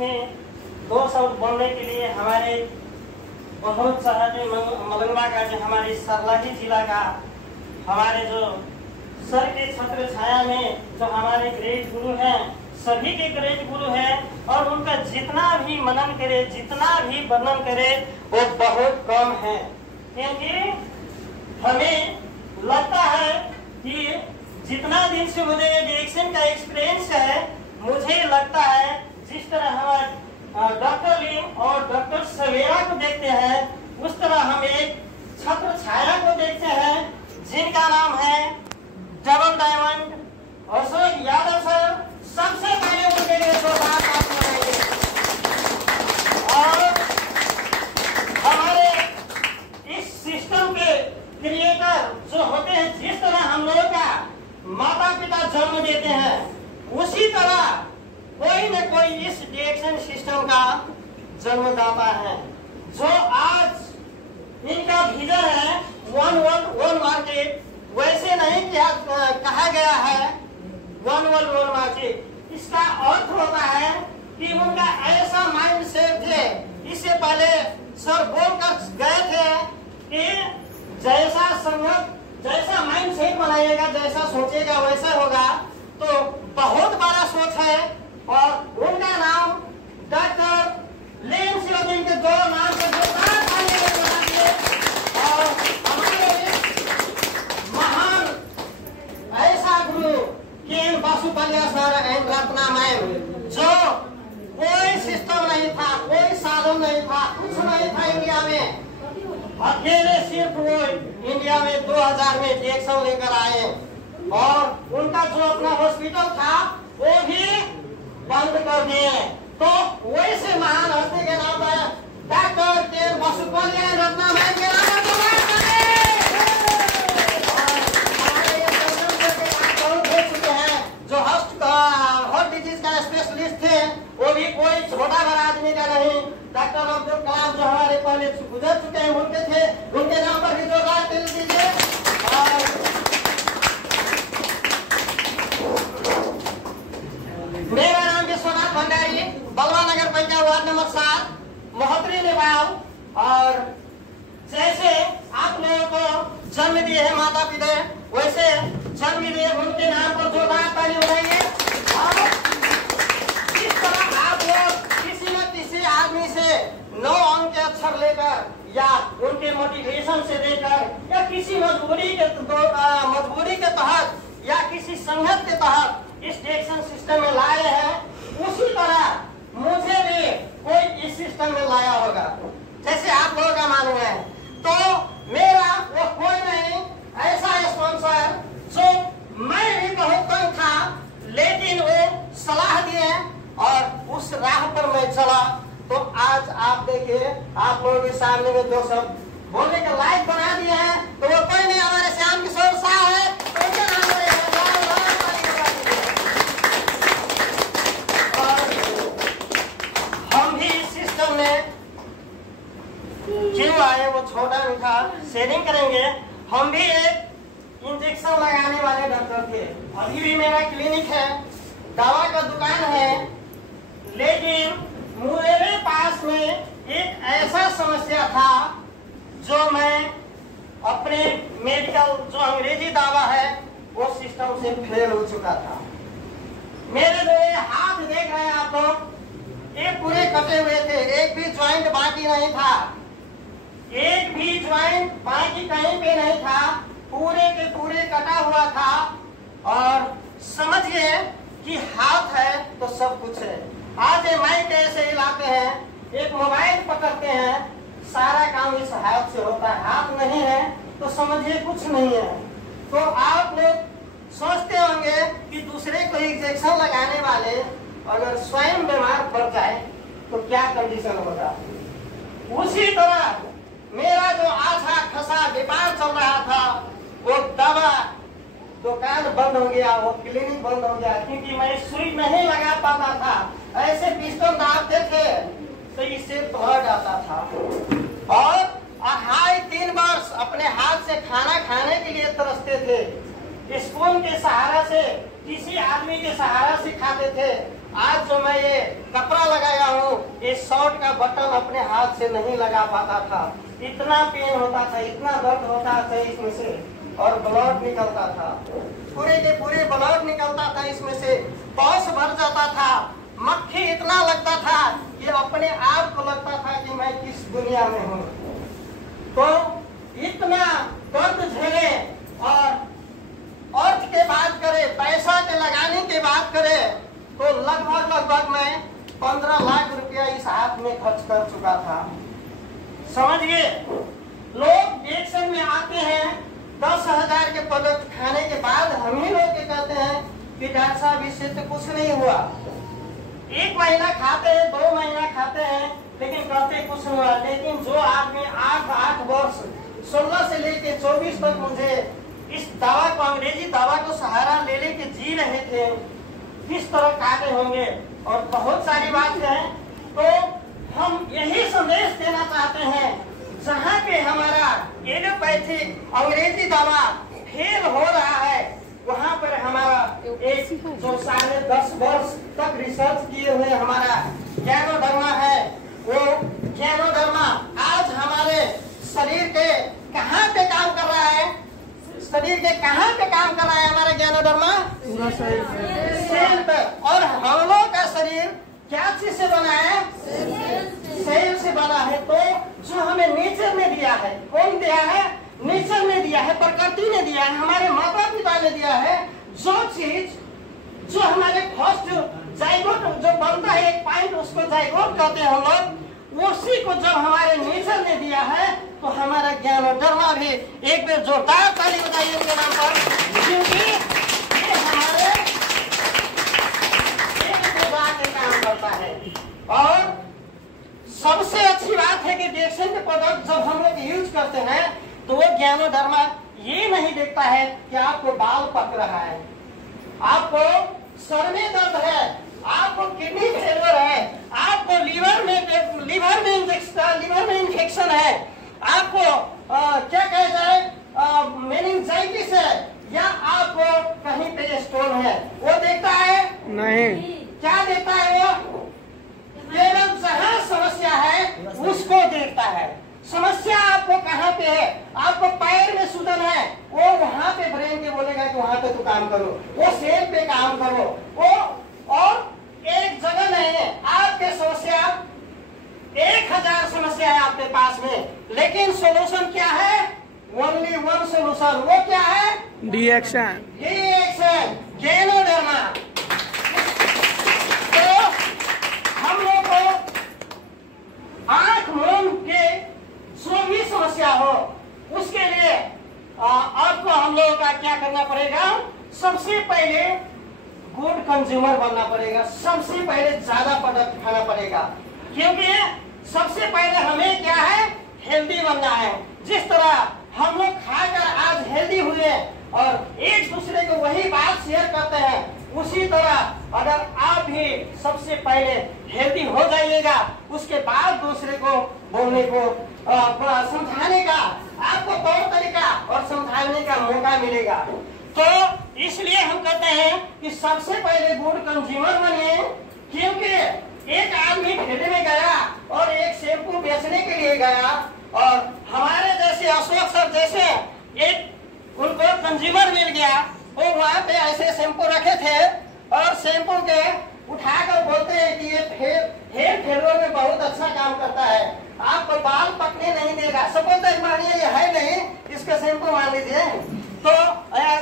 में दो शब्द बोलने के लिए हमारे बहुत सारे मलंगवा का जो हमारे सरलाही जिला का हमारे जो सर के छत्र छाया में जो हमारे ग्रेट गुरु हैं, सभी के ग्रेट गुरु हैं और उनका जितना भी मनन करे, जितना भी वर्णन करे वो बहुत कम है। क्योंकि हमें लगता है कि जितना दिन से मुझे डायरेक्शन का एक्सपीरियंस है, मुझे लगता है जिस तरह हमारे डॉक्टर लिम और डॉक्टर सवेरा को देखते हैं, उस तरह हम एक छत्र छाया को देखते हैं जिनका नाम है double diamond Ashok Yadav sir. सबसे पहले उनके लिए दो बात आप सुनाइए। और हमारे इस सिस्टम के क्रिएटर जो होते हैं, जिस तरह हम लोगों का माता पिता जन्म देते हैं, उसी तरह कोई न कोई इस डायरेक्शन सिस्टम का जन्मदाता है। जो आज इनका विजन है वन वर्ल्ड वन मार्केट, वैसे नहीं कहा गया है वन वर्ल्ड वन मार्केट। इसका अर्थ होता है कि उनका ऐसा माइंड सेट है। इससे पहले सर बोलकर गए थे कि जैसा संगत, जैसा माइंड सेट बनाइएगा, जैसा सोचेगा वैसा होगा। तो बहुत बड़ा सोच है और उनका नाम डॉक्टर लेन सिंह के दो नाम से और हमारे महान ऐसा गुरु के बासुपालिया सर एंड रत्ना मैम, जो कोई सिस्टम नहीं था, कोई साधन नहीं था, कुछ नहीं था इंडिया में। अकेले सिर्फ वो इंडिया में 2000 में डायरेक्शन लेकर आए और उनका जो अपना हॉस्पिटल था वो भी बंद कर दिए। तो वैसे महान हस्ती के नाम है डॉक्टर के बासुपालिया रत्ना मैम के नाम हार्ट डिजीज का स्पेशलिस्ट थे, वो भी कोई छोटा बड़ा आदमी का नहीं। डॉक्टर अब्दुल कलाम जो हमारे पहले गुजर चुके हैं, उनके थे, उनके नाम पर भी दो बार तिल दीजिए। मेरा नाम विश्वनाथ भंडारी, बलवा नगर पंचायत वार्ड नंबर 7, मोहतरी निभाव। और जैसे आप लोगों को जन्म दिए है माता पिता, वैसे जन्म दिए उनके नाम पर जोरदार ताली बजाइए। और इस तरह आप लोग किसी न किसी आदमी से 9 अंक के अक्षर लेकर या उनके मोटिवेशन से लेकर या किसी मजबूरी के तहत या किसी संगत के तहत इस डायरेक्शन सिस्टम में लाए हैं, उसी तरह मुझे भी कोई इस सिस्टम में लाया होगा, जैसे आप लोगों का मालूम है। तो मेरा वो कोई नहीं ऐसा स्पॉन्सर जो मैं भी बहुत कम था, लेकिन वो सलाह दिए और उस राह पर मैं चला। तो आज आप देखिए, आप लोगों के सामने में दो शब्द बोलने का लायक बना दिए हैं। तो वो कोई नहीं, हमारे श्याम किशोर शाह है। और हम भी इस सिस्टम में क्यों आए वो छोटा मीठा शेयरिंग करेंगे। हम भी एक इंजेक्शन लगाने वाले डॉक्टर थे। अभी भी मेरा क्लिनिक है, दवा का दुकान है, लेकिन मेरे पास में एक ऐसा समस्या था जो मैं अपने मेडिकल जो अंग्रेजी दवा है वो सिस्टम से फेल हो चुका था। मेरे जो ये हाथ देख रहे हैं आप लोग, ये पूरे कटे हुए थे, एक भी ज्वाइंट बाकी नहीं था, एक भी ज्वाइंट बाकी कहीं पे नहीं था, पूरे के पूरे कटा हुआ था। और समझिए कि हाथ है तो सब कुछ है। आज ये माइक ऐसे हिलाते हैं, एक मोबाइल पकड़ते हैं, सारा काम इस हाथ से होता है। हाथ नहीं है तो समझिए कुछ नहीं है। तो आप लोग सोचते होंगे कि दूसरे को इंजेक्शन लगाने वाले अगर स्वयं बीमार पड़ जाए तो क्या कंडीशन होगा। उसी तरह मेरा जो आशा खसा व्यापार चल रहा था, वो दवा दुकान बंद हो गया, वो क्लिनिक बंद हो गया, क्योंकि मैं सुई नहीं लगा पाता था। ऐसे पिस्टन दाबते थे तो इससे ब्लड आता था। और 2.5-3 वर्ष अपने हाथ से खाना खाने के लिए तरसते थे, स्पून के सहारा से, किसी आदमी के सहारा से खाते थे। आज जो मैं ये कपड़ा लगाया हूँ, ये शर्ट का बटन अपने हाथ से नहीं लगा पाता था। इतना पेन होता था, इतना दर्द होता था इसमें से, और ब्लड निकलता था, पूरे के पूरे ब्लड निकलता था इसमें से, पौष भर जाता था, मक्खी इतना लगता था कि अपने आप को लगता था कि मैं किस दुनिया में हूँ। तो इतना दर्द झेले और अर्थ के बात करे, पैसा के लगाने की बात करे, तो लगभग मैं 15 लाख रुपया इस हाथ में खर्च कर चुका था। समझिए, लोग एक्शन में आते हैं 10,000 के प्रोडक्ट खाने के बाद हम ही लोग कहते हैं कि डॉक्टर साहब इससे तो कुछ नहीं हुआ। 1 महीना खाते हैं, 2 महीना खाते हैं, लेकिन कहते कुछ नहीं हुआ। लेकिन जो आदमी 8 वर्ष 16 से लेके 24 तक मुझे इस दवा को, अंग्रेजी दवा को सहारा ले लेके जी रहे थे, किस तरह काटे होंगे। और बहुत सारी बातें हैं। तो हम यही संदेश देना चाहते हैं, जहाँ पे हमारा एलोपैथिक अंग्रेजी दवा फेल हो रहा है, वहाँ पर हमारा एक जो 10.5 वर्ष तक रिसर्च किए हुए हमारा गैनोडर्मा है, वो गैनोडर्मा आज हमारे शरीर के कहाँ पे काम कर रहा है? शरीर के कहाँ पे काम कर रहा है हमारा गैनोडर्मा? सेल पे। और हम लोग का शरीर क्या चीज से बना है? सेल से बना है। तो जो हमें नेचर ने दिया है, कौन दिया है? नेचर ने दिया है, प्रकृति ने दिया है, हमारे माता पिता ने दिया है। जो चीज जो हमारे फर्स्ट जाइगोट जो बनता है, एक पॉइंट, उसको जाइगोट कहते हैं हम लोग, उसी को जब हमारे नेचर ने दिया है, तो हमारा गैनोडर्मा भी एक बार जोरदार ताली बजाइए उनके नाम पर, क्योंकि ये हमारे काम करता है। और सबसे अच्छी बात है कि डेक्सन के प्रोडक्ट जब हम लोग यूज करते हैं, तो वो गैनोडर्मा ये नहीं देखता है कि आपको बाल पक रहा है, आपको सर में दर्द है, आपको किडनी फेलियर है, आपको लीवर में इंफेक्शन है, आपको क्या कहा जाए मेनिंजाइटिस है, या आपको कहीं पे स्टोन है, वो देखता है नहीं। क्या देखता है? वो केवल जहाँ समस्या है उसको देखता है। समस्या आपको कहाँ पे है? आपको पैर में सूजन है, वो वहाँ पे ब्रेन के बोलेगा कि वहाँ पे तो काम करो, वो सेल पे काम करो, वो और एक जगह नहीं है। आपके समस्या 1000 समस्या है आपके पास में, लेकिन सोल्यूशन क्या है? Only one solution. वो क्या है? डिएक्शन। डिएक्शन, गैनोडर्मा। तो हम लोग को आंख मूंद के जो भी समस्या हो, उसके लिए आपको हम लोगों का क्या करना पड़ेगा? सबसे पहले गुड कंज्यूमर बनना पड़ेगा, सबसे पहले ज्यादा प्रोडक्ट खाना पड़ेगा, क्योंकि सबसे पहले हमें क्या है? हेल्दी बनना है। जिस तरह हम लोग खाकर आज हेल्दी हुए और एक दूसरे को वही बात शेयर करते हैं, उसी तरह अगर आप भी सबसे पहले हेल्दी हो जाइएगा, उसके बाद दूसरे को बोलने को समझाने का आपको तौर तरीका और समझाने का मौका मिलेगा। तो इसलिए हम कहते हैं कि सबसे पहले गुड कंज्यूमर बनिए, क्योंकि एक आदमी ठेले में गया और एक शैम्पू बेचने के लिए गया, और हमारे जैसे अशोक सर जैसे एक उनको कंज्यूमर मिल गया, वो वहाँ पे ऐसे शैम्पू रखे थे और शैम्पू के उठाकर बोलते हैं कि ये हेयर फेलर में बहुत अच्छा काम करता है, आपको बाल पकने नहीं देगा। सपोज मानिए ये है नहीं, इसका शैम्पू मान लीजिए, तो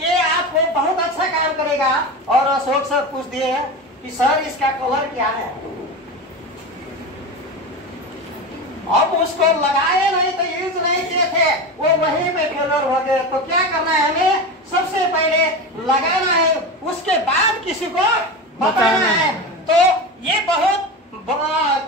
ये आपको बहुत अच्छा काम करेगा। और अशोक सर पूछ दिए कि सर इसका कलर क्या है? अब उसको लगाए नहीं तो यूज नहीं किए थे, वो वहीं पे फेलर हो गए। तो क्या करना है? हमें सबसे पहले लगाना है, उसके बाद किसी को बताना है। तो ये बहुत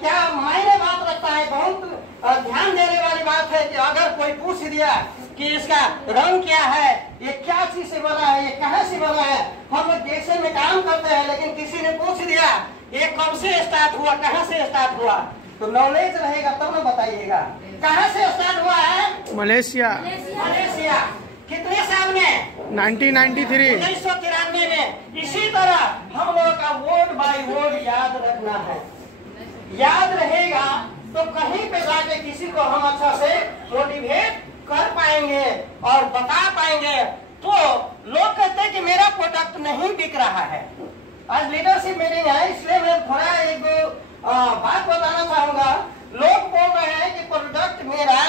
क्या मायने बात रखता है, बहुत ध्यान देने वाली बात है कि अगर कोई पूछ दिया कि इसका रंग क्या है, ये क्या चीज से बना है, ये कहाँ से बना है, हम लोग देश में काम करते हैं, लेकिन किसी ने पूछ दिया ये कब से स्टार्ट हुआ, कहाँ से स्टार्ट हुआ, तो नॉलेज रहेगा तब ना बताइएगा। कहाँ से स्टार्ट हुआ है? मलेशिया। मलेशिया। कितने साल में? 1993। 1993 में। इसी तरह हम लोगों का वर्ड बाय वर्ड याद रखना है। याद रहेगा तो कहीं पे जाके किसी को हम अच्छा से मोटिवेट कर पाएंगे और बता पाएंगे। तो लोग कहते हैं कि मेरा प्रोडक्ट नहीं बिक रहा है। आज लीडरशिप मीटिंग है, इसलिए मैं थोड़ा एक बात बताना चाहूंगा। लोग बोल रहे हैं कि प्रोडक्ट मेरा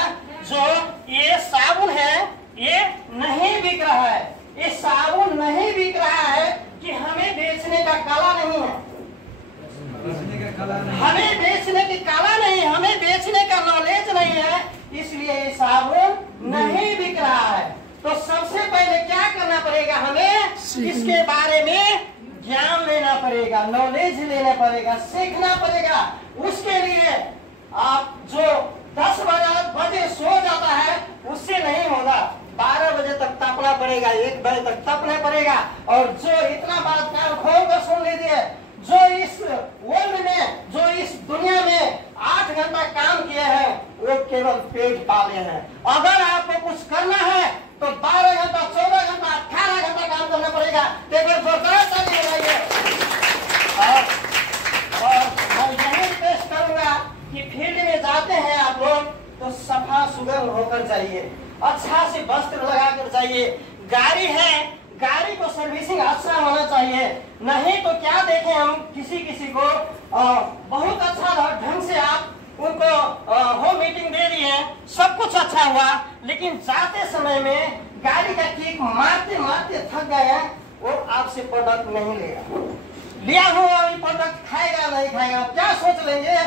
जो ये साबुन है ये नहीं बिक रहा है। ये साबुन नहीं बिक रहा है कि हमें बेचने का कला नहीं है, हमें बेचने की कला नहीं, हमें बेचने का नॉलेज नहीं है, इसलिए ये साबुन नहीं बिक रहा है। तो सबसे पहले क्या करना पड़ेगा? हमें इसके बारे में ज्ञान लेना पड़ेगा, नॉलेज लेना पड़ेगा, सीखना पड़ेगा। उसके लिए आप जो 10 बजे सो जाता है उससे नहीं होगा, 12 बजे तक तपना पड़ेगा, 1 बजे तक तपना पड़ेगा। और जो इतना बात कान खोल कर सुन लीजिए, जो इस वर्ल्ड में, जो इस दुनिया में 8 घंटा काम किए हैं वो केवल पेट पाले हैं। अगर आपको कुछ करना है तो 12 घंटा, 14 घंटा, 18 घंटा काम करना पड़ेगा। और मैं यही रिक्वेस्ट करूंगा कि फील्ड में जाते हैं आप लोग तो सफा सुगम होकर जाइए, अच्छा से वस्त्र लगा कर जाइए। गाड़ी है, गाड़ी को सर्विसिंग अच्छा होना चाहिए। नहीं तो क्या देखें हम किसी को बहुत अच्छा ढंग से आप उनको होम मीटिंग दे दिए, सब कुछ अच्छा हुआ, लेकिन जाते समय में गाड़ी का किक मारते मारते थक गए हैं, वो आपसे प्रोडक्ट नहीं लेगा। लिया हुआ प्रोडक्ट खाएगा नहीं खाएगा, क्या सोच लेंगे?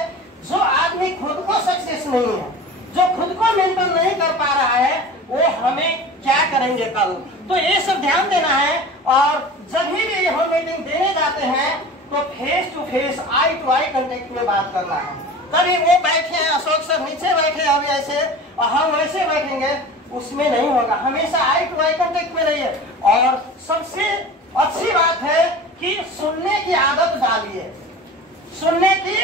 जो आदमी खुद को सक्सेस नहीं है, जो खुद को मेंटेन नहीं कर पा रहा है, वो हमें क्या करेंगे कल? तो ये सब ध्यान देना है। और जब भी हम मीटिंग देने जाते हैं तो face to face, eye to eye contact में बात करना है। तभी वो बैठे हैं, अशोक सर नीचे बैठे अभी ऐसे और हम वैसे बैठेंगे, उसमें नहीं होगा। हमेशा आई टू आई कांटेक्ट में रहिए। और सबसे अच्छी बात है कि सुनने की आदत डालिए, सुनने की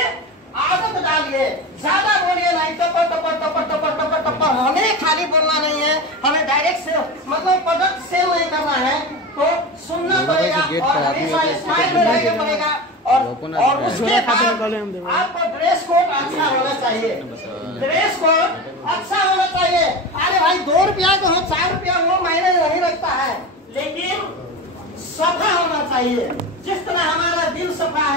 आदत डालिए। ज्यादा बोलिए नहीं, टपर टपर टपर टपर टपर टपर। हमें खाली बोलना नहीं है, हमें डायरेक्ट सेल मतलब प्रोडक्ट सेल नहीं करना है। तो सुनना पड़ेगा और हमेशा स्माइल में रहना पड़ेगा। और उसके बाद आपको ड्रेस कोड अच्छा होना चाहिए, ड्रेस कोड अच्छा होना चाहिए। अरे भाई 2 रुपया जो है 4 रुपया वो मायने नहीं रखता है, लेकिन सफा होना चाहिए। जिस तरह हमारा दिल सफा है